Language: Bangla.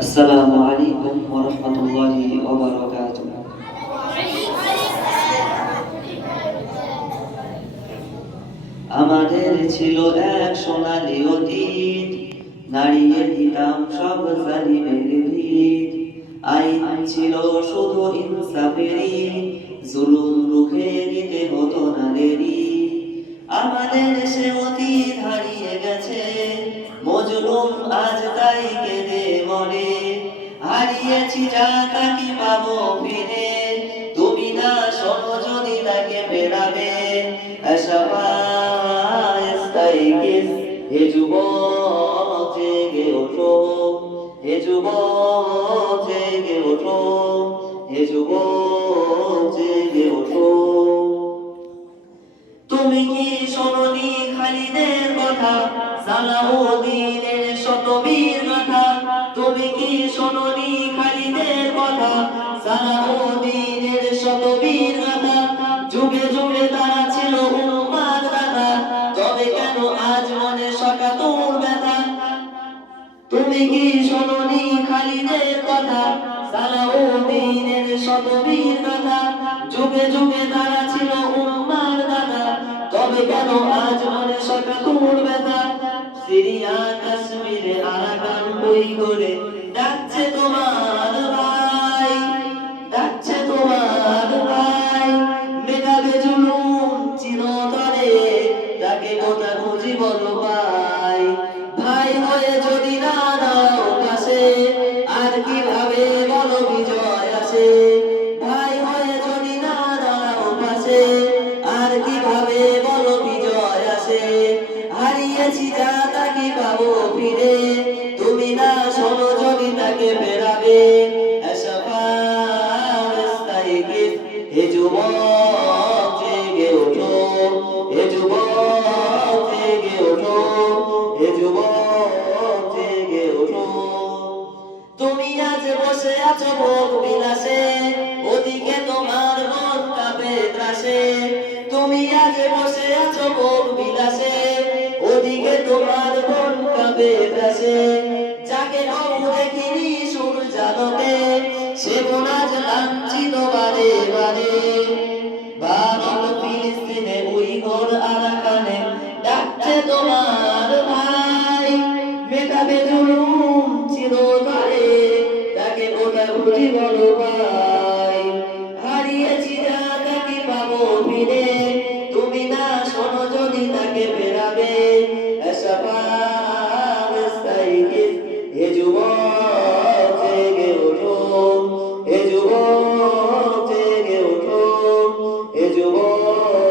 আলাইকুম ওয়া রাহমাতুল্লাহি ওয়া বারাকাতুহু আমাদের ছিল এক সোনালি অতীত নাড়িয়ে দিতাম সব জালিমের ভিত। আইন ছিল শুধু ইনসাফেরই, জুলুম রুখে দিতে হতো না আজ তাই কেঁদে মরে হারিয়েছি যা তাকে পাবো ফিরে। তুমি না শোনো যদি তাকে ফেরাবে। হে জেগে ওঠো। হে যুবক, জেগে ওঠো। হে জেগে ওঠো। তুমি কি শোনি খালিদের কথা, সালাউদ্দিনের শতবীর কথা, তুমি কি শোনি খালিদের কথা, সালাউদ্দিনের শতবীর কথা, যুগে যুগে তারা ছিল উম্মার দাদা তবে কেন আজ মনে সকাতুর ব্যথা? তুমি কি শোনি খালিদের কথা, সালাউদ্দিনের শতবীর কথা, যুগে যুগে তারা ছিল উম্মার দাদা কেন আজ মনে সকাতুর ব্যথা? সিরিয়া কাশ্মীরে আরাকান বই করে ডাকছে তোমার না শোনো যদি তাকে আশাফাস্তাইকিস হে যুবক জেগে ওঠো হে তুমি আজ বসে আছো বিলাসে সে বোনা লাঞ্ছিত Lord.